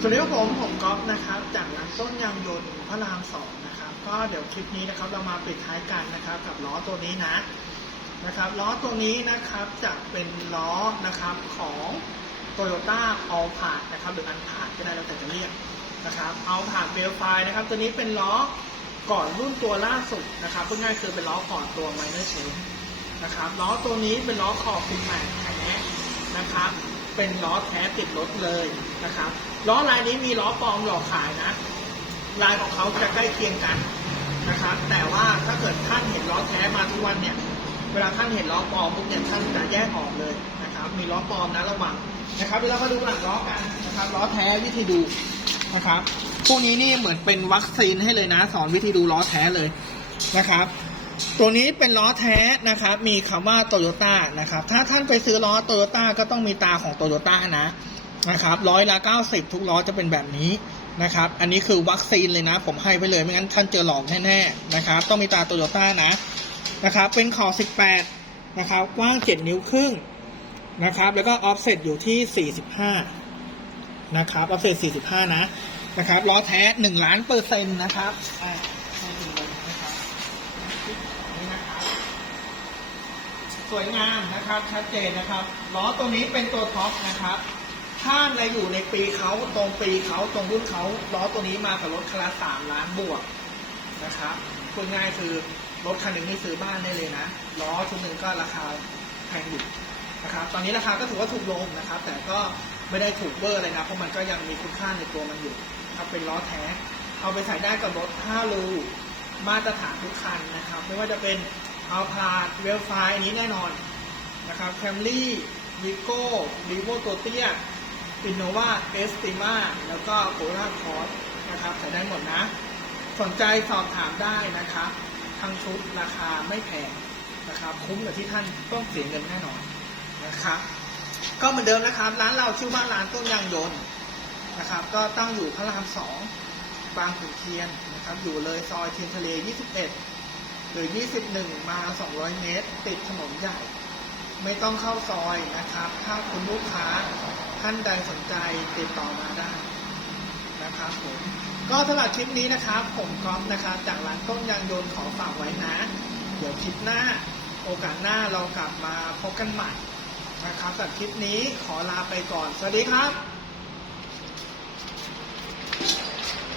สวัสดีครับผมผมก๊อฟนะครับจากร้านต้นยางยนต์พระรามสองนะครับก็เดี๋ยวคลิปนี้นะครับเรามาปิดท้ายกันนะครับ กับล้อตัวนี้นะนะครับล้อตัวนี้นะครับจะเป็นล้อนะครับของ Toyota a l p a r d นะครับหรืออันพาดก็ได้แล้วแต่จะเรียกนะครับเอาผ่านเบลไฟนะครับ ตัวนี้เป็นล้อก่อนรุ่นตัวล่าสุดนะครับพูดง่ายคือเป็นล้อก่อนตัวไมเนอร์เชนนะครับล้อตัวนี้เป็นล้อขอบเป็นแม็กแท้นะครับ เป็นล้อแท้ติดรถเลยนะครับล้อลายนี้มีล้อปลอมหลอกขายนะ ลายของเขาจะใกล้เคียงกันนะครับ แต่ว่าถ้าเกิดท่านเห็นล้อแท้มาทุกวันเนี่ย เวลาท่านเห็นล้อปลอมปุ๊บเนี่ยท่านจะแยกออกเลยนะครับ มีล้อปลอมนะระวังนะครับเวลามาดูหลังล้อกันนะครับล้อแท้วิธีดูนะครับพวกนี้นี่เหมือนเป็นวัคซีนให้เลยนะ สอนวิธีดูล้อแท้เลยนะครับ ตัวนี้เป็นล้อแท้นะครับ มีคำว่าโตโยต้านะครับ ถ้าท่านไปซื้อล้อโตโยต้าก็ต้องมีตาของโตโยต้านะนะครับร้อยละเก้าสิบทุกล้อจะเป็นแบบนี้นะครับ อันนี้คือวัคซีนเลยนะ ผมให้ไปเลยไม่งั้นท่านเจอหลอกแน่ๆนะครับ ต้องมีตาโตโยต้านะนะครับ เป็นขอบ18นะครับ กว้าง 7 นิ้วครึ่งนะครับ แล้วก็ออฟเซตอยู่ที่ 45นะครับ ออฟเซ็ต45 นะนะครับ ล้อแท้ 1 ล้านเปอร์เซ็นต์นะครับ สวยงามนะครับชัดเจนนะครับล้อตัวนี้เป็นตัวท็อปนะครับถ้าในอยู่ในปีเขาตรงปีเขาตรงรุ่นเขาล้อตัวนี้มากับรถคลาสสามล้านบวกนะครับพูดง่ายคือรถคันหนึ่งนี่ซื้อบ้านได้เลยนะล้อชุดหนึ่งก็ราคาแพงอยู่นะครับตอนนี้ราคาก็ถือว่าถูกลงนะครับ แต่ก็ไม่ได้ถูกเบอร์เลยนะเพราะมันก็ยังมีคุณค่าในตัวมันอยู่ครับเป็นล้อแท้เอาไปใส่ได้กับรถ5รูมาตรฐานทุกคันนะครับ ไม่ว่าจะเป็น เอาพาดเวลไฟอันนี้แน่นอนนะครับแคมรี่วิโก้รีโวตัวเตี้ยอินโนวาเอสติมาแล้วก็โคราคอสนะครับใส่ได้หมดนะ สนใจสอบถามได้นะครับทั้งชุดราคาไม่แพงนะครับ คุ้มกับที่ท่านต้องเสียเงินแน่นอนนะครับก็เหมือนเดิมนะครับ ร้านเราชื่อว่าร้านต้นยางยนต์นะครับ ก็ตั้งอยู่พระรามสองบางขุนเทียนนะครับ อยู่เลยซอยเทียนทะเล 21 รือ 21 มา 200 เมตร ติดถนนใหญ่ ไม่ต้องเข้าซอยนะครับ ถ้าคุณลูกค้าท่านใดสนใจติดต่อมาได้นะครับผมก็สำหรับคลิปนี้นะครับ ผมก๊อฟนะครับ จากร้านต้นยางยนต์ขอฝากไว้นะ เดี๋ยวคลิปหน้าโอกาสหน้าเรากลับมาพบกันใหม่นะครับสำหรับคลิปนี้ขอลาไปก่อน สวัสดีครับ